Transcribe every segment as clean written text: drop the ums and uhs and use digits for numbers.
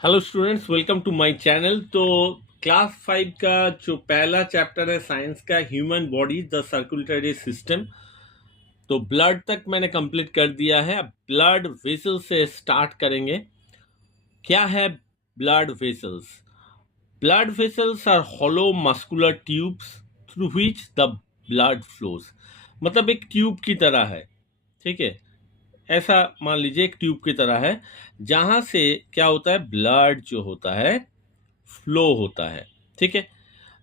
Hello students, welcome to my channel. तो class 5 का जो पहला चैप्टर है साइंस का, human body the circulatory system, तो ब्लड तक मैंने कंप्लीट कर दिया है। अब ब्लड वेसल से स्टार्ट करेंगे। क्या है blood vessels? Blood vessels are hollow muscular tubes through which the blood flows. मतलब एक ट्यूब की तरह है, ठीक है। ऐसा मान लीजिए एक ट्यूब की तरह है, जहां से क्या होता है, ब्लड जो होता है फ्लो होता है, ठीक है।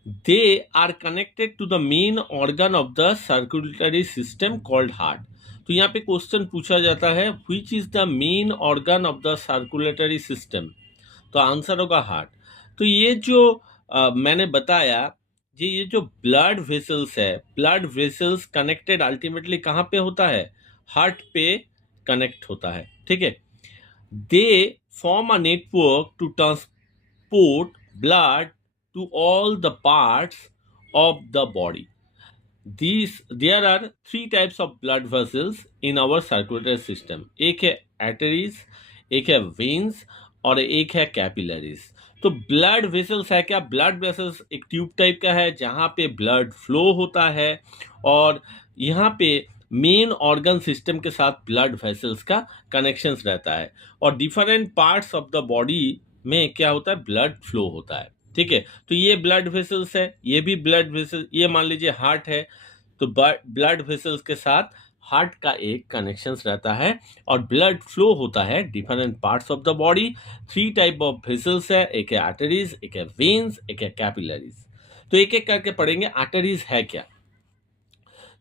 They are connected to the main organ of the circulatory system called heart. तो यहाँ पे क्वेश्चन पूछा जाता है, which is the main organ of the circulatory system? तो आंसर होगा हार्ट। तो ये जो मैंने बताया, ये जो ब्लड वेसल्स है, ब्लड वेसल्स कनेक्टेड अल्टीमेटली कहाँ पे होता है? हार्ट पे कनेक्ट होता है, ठीक है। They form a network to transport blood to all the parts of the body. There are three types of blood vessels in our circulatory system. एक है arteries, एक है veins और एक है capillaries. तो ब्लड वेसल्स है क्या? ब्लड वेसल्स एक ट्यूब टाइप का है जहाँ पे ब्लड फ्लो होता है, और यहाँ पे मेन ऑर्गन सिस्टम के साथ ब्लड वेसल्स का कनेक्शंस रहता है, और different parts of the body में क्या होता है, ब्लड फ्लो होता है, ठीक है। तो ये ब्लड वेसल्स है, ये भी ब्लड वेसल, ये मान लीजिए हार्ट है, तो ब्लड वेसल्स के साथ हार्ट का एक कनेक्शंस रहता है, और ब्लड फ्लो होता है different parts of the body. Three type of vessels है, एक है आर्टरीज, एक है वेन्स, एक है कैपिलरीज। तो एक एक करके पढ़ेंगे। आर्टरीज है क्या?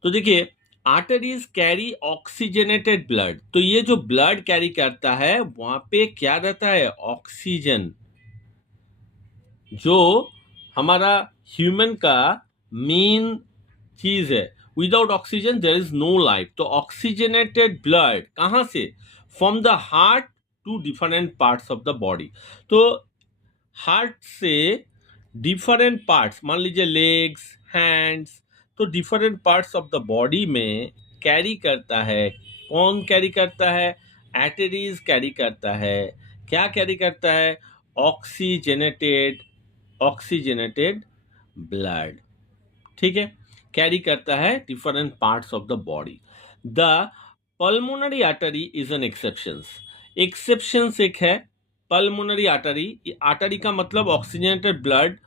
तो देखिए, आर्टरीज कैरी ऑक्सीजनेटेड ब्लड। तो ये जो ब्लड कैरी करता है वहां पे क्या रहता है? ऑक्सीजन, जो हमारा ह्यूमन का मेन चीज है। Without oxygen there is no life. तो ऑक्सीजनेटेड ब्लड कहां से? From the heart to different parts of the body. तो हार्ट से डिफरेंट पार्ट्स, मान लीजिए लेग्स, हैंड्स, तो different parts of the body में कैरी करता है। कौन कैरी करता है? आर्टरीज कैरी करता है। क्या कैरी करता है? ऑक्सीजनेटेड ऑक्सीजनेटेड ब्लड, ठीक है। कैरी करता है different parts of the body. The pulmonary artery is an exception एक है। पल्मोनरी आर्टरी, आर्टरी का मतलब ऑक्सीजनेटेड ब्लड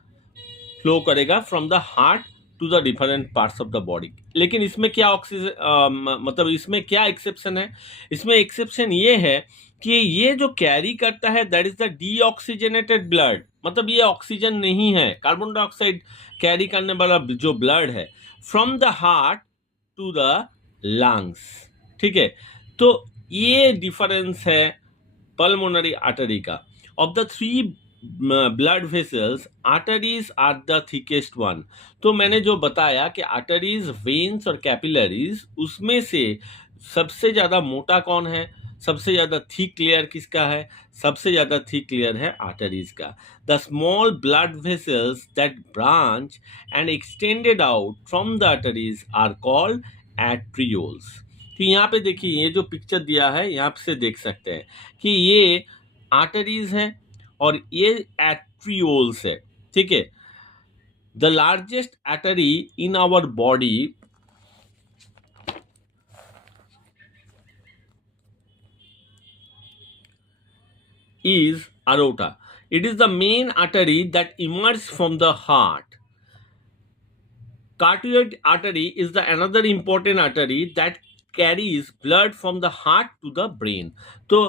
फ्लो करेगा from the heart to the different parts of the body. लेकिन इसमें क्या मतलब इसमें क्या एक्सेप्शन है? इसमें एक्सेप्शन ये है कि ये जो कैरी करता है that is the deoxygenated blood. मतलब ये ऑक्सीजन नहीं है, कार्बन डाइऑक्साइड कैरी करने वाला जो ब्लड है, from the heart to the lungs, ठीक है। तो ये डिफरेंस है पल्मोनरी आर्टरी का। Of the three blood vessels, arteries are the thickest one. तो मैंने जो बताया कि आर्टरीज, वेन्स और कैपिलरीज, उसमें से सबसे ज्यादा मोटा कौन है? सबसे ज्यादा थिक लेयर किसका है? सबसे ज्यादा थिक लेयर है आर्टरीज का। The small blood vessels that branch and extended out from the arteries are called arterioles. तो यहाँ पे देखिए, ये जो पिक्चर दिया है यहाँ से देख सकते हैं कि ये आर्टरीज है और ये एट्रियोल्स है, ठीक है। The largest artery in our body is aorta. It is the main artery that emerges from the heart. Carotid artery is the another important artery that carries blood from the heart to the brain. तो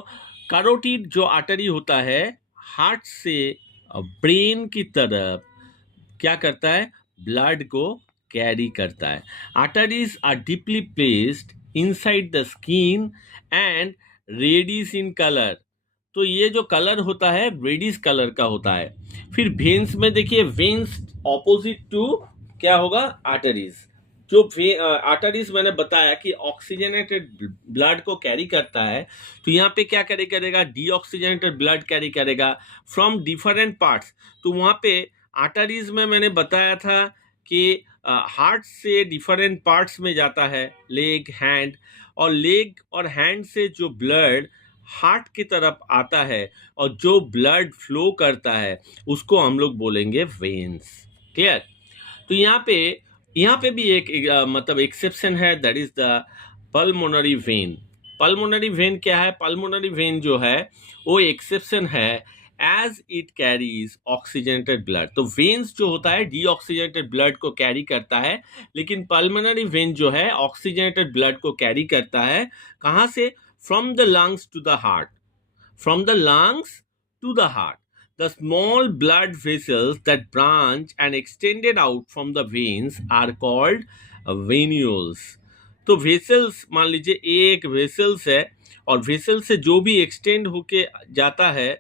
carotid जो artery होता है heart से brain की तरफ क्या करता है? ब्लड को कैरी करता है। Arteries are deeply placed inside the skin and reddish in colour. तो ये जो कलर होता है रेडिश कलर का होता है। फिर वेन्स में देखिए, वेन्स ऑपोजिट टू क्या होगा? आर्टरीज। जो आर्टरीज मैंने बताया कि ऑक्सीजनेटेड ब्लड को कैरी करता है, तो यहाँ पे क्या कैरी करेगा? डीऑक्सीजनेटेड ब्लड कैरी करेगा फ्रॉम डिफरेंट पार्ट्स। तो वहाँ पे आर्टरीज में मैंने बताया था कि हार्ट से डिफरेंट पार्ट्स में जाता है, लेग, हैंड, और लेग और हैंड से जो ब्लड हार्ट की तरफ आता है और जो ब्लड फ्लो करता है उसको हम लोग बोलेंगे वेन्स। क्लियर? तो यहाँ पे भी एक मतलब एक्सेप्शन है, that is the pulmonary vein. Pulmonary vein क्या है? पल्मोनरी वेन जो है वो एक्सेप्शन है as it carries oxygenated blood. तो वेन्स जो होता है डीऑक्सीजनेटेड ब्लड को कैरी करता है, लेकिन पल्मोनरी वेन जो है ऑक्सीजनेटेड ब्लड को कैरी करता है। कहाँ से? From the lungs to the heart. From the lungs to the heart. The small blood vessels that branch and extended out from the veins are called venules. तो vessels, मान लीजिए एक vessels है और वेसल से जो भी एक्सटेंड होके जाता है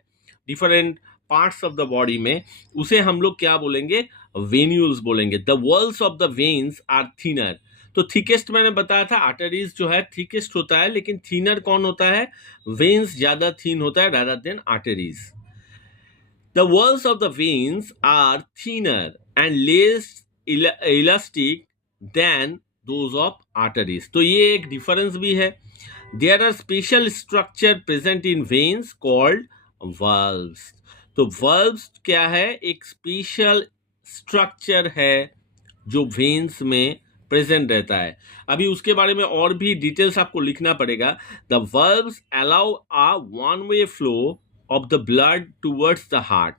different parts of the body में, उसे हम लोग क्या बोलेंगे? वेन्यूल्स बोलेंगे। The walls of the veins are thinner. तो थिकेस्ट मैंने बताया था, आर्टरीज जो है थिकेस्ट होता है, लेकिन थीनर कौन होता है? वेन्स ज्यादा थीन होता है rather than arteries. The walls of the veins are thinner and less elastic than those of arteries. तो ये एक डिफरेंस भी है। There are special structure present in veins called valves. तो valves क्या है? एक स्पेशल स्ट्रक्चर है जो वेन्स में प्रेजेंट रहता है। अभी उसके बारे में और भी डिटेल्स आपको लिखना पड़ेगा। The verbs allow a one way flow of the blood towards the heart.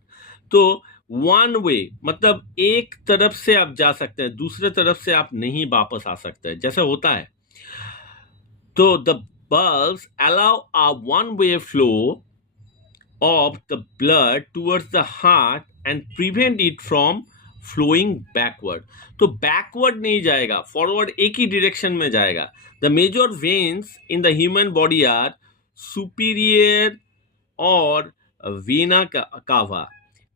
तो वन वे मतलब एक तरफ से आप जा सकते हैं, दूसरे तरफ से आप नहीं वापस आ सकते, जैसा होता है। तो the verbs allow a one way flow of the blood towards the heart and prevent it from flowing backward. तो बैकवर्ड नहीं जाएगा, फॉरवर्ड एक ही डायरेक्शन में जाएगा। The major veins in the human body are superior और vena cava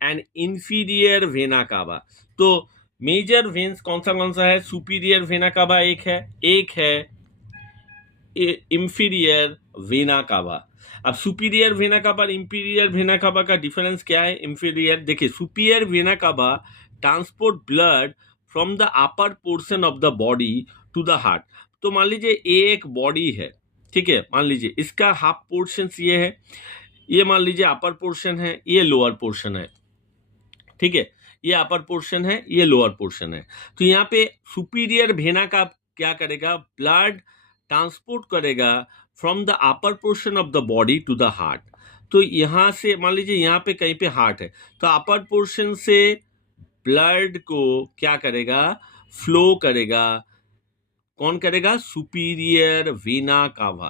and inferior vena cava. तो major veins कौन सा है? सुपीरियर वेना कावा एक है इंफीरियर वेना कावा। अब सुपीरियर वेना कावा और इंफीरियर वेना कावा का डिफरेंस क्या है? इंफीरियर, देखिए, superior vena cava transport blood from the upper portion of the body to the heart. तो मान लीजिए एक बॉडी है, ठीक है, मान लीजिए इसका हाफ पोर्शन ये है, ये मान लीजिए अपर पोर्शन है, ये लोअर पोर्शन है, ठीक है, ये अपर पोर्शन है, ये लोअर पोर्शन है। तो यहाँ पे सुपीरियर वेना का क्या करेगा? ब्लड ट्रांसपोर्ट करेगा from the upper portion of the body to the heart. तो यहाँ से मान लीजिए यहाँ पे कहीं पे हार्ट है, तो अपर पोर्शन से ब्लड को क्या करेगा? फ्लो करेगा। कौन करेगा? सुपीरियर वेना कावा।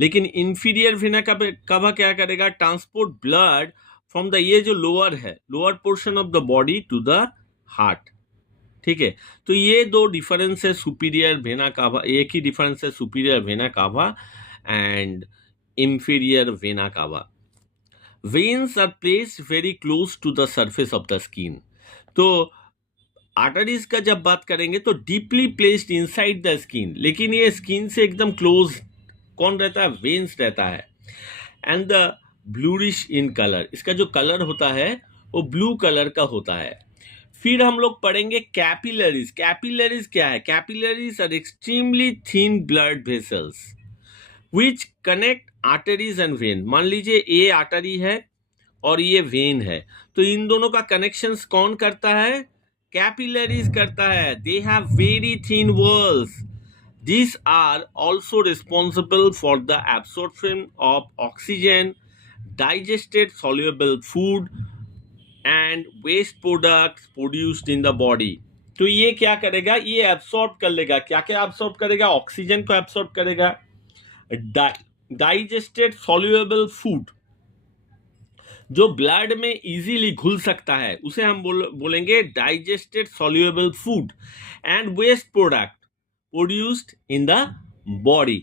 लेकिन इंफीरियर वेना कावा क्या करेगा? ट्रांसपोर्ट ब्लड फ्रॉम द, ये जो लोअर है, lower portion of the body to the heart, ठीक है। तो ये दो डिफरेंस है सुपीरियर वेना कावा, एक ही डिफरेंस है superior vena cava and inferior vena cava. Veins are placed very close to the surface of the skin. तो आर्टरीज का जब बात करेंगे तो deeply placed inside the skin, लेकिन ये स्किन से एकदम क्लोज कौन रहता है? वेन्स रहता है। And the bluish in colour, इसका जो कलर होता है वो ब्लू कलर का होता है। फिर हम लोग पढ़ेंगे कैपिलरीज। कैपिलरीज क्या है? Capillaries are extremely thin blood vessels which connect arteries and vein. मान लीजिए ये आर्टरी है और ये वेन है, तो इन दोनों का कनेक्शंस कौन करता है? कैपिलरीज करता है। They have very thin walls. These are also responsible for the absorption of oxygen, digested soluble food and waste products produced in the body. तो ये क्या करेगा? ये एब्सॉर्ब कर लेगा। क्या क्या एब्सॉर्ब करेगा? ऑक्सीजन को एब्सॉर्ब करेगा, डाइजेस्टेड सॉल्युबल फूड जो ब्लड में इजीली घुल सकता है उसे हम बोलेंगे digested soluble food, and waste product produced in the body.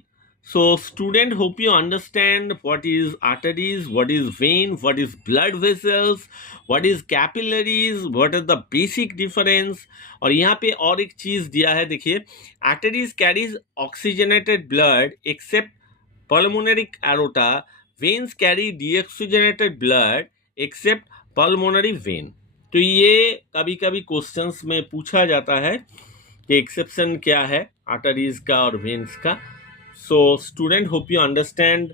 So student, hope you understand what is arteries, what is vein, what is blood vessels, what is capillaries, what is the basic difference. और यहाँ पे और एक चीज दिया है, देखिए, arteries carries oxygenated blood except pulmonary aorta, veins carry deoxygenated blood except pulmonary vein. तो ये कभी कभी क्वेश्चंस में पूछा जाता है कि एक्सेप्शन क्या है आर्टरीज का और वेन्स का। So student, hope you understand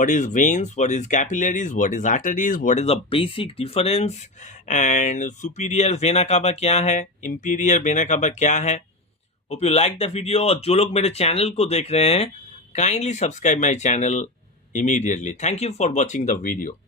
what is veins, what is capillaries, what is arteries, what is the basic difference, and superior vena cava क्या है, inferior vena cava क्या है. Hope you like the video. और जो लोग मेरे channel को देख रहे हैं, kindly subscribe my channel immediately. Thank you for watching the video.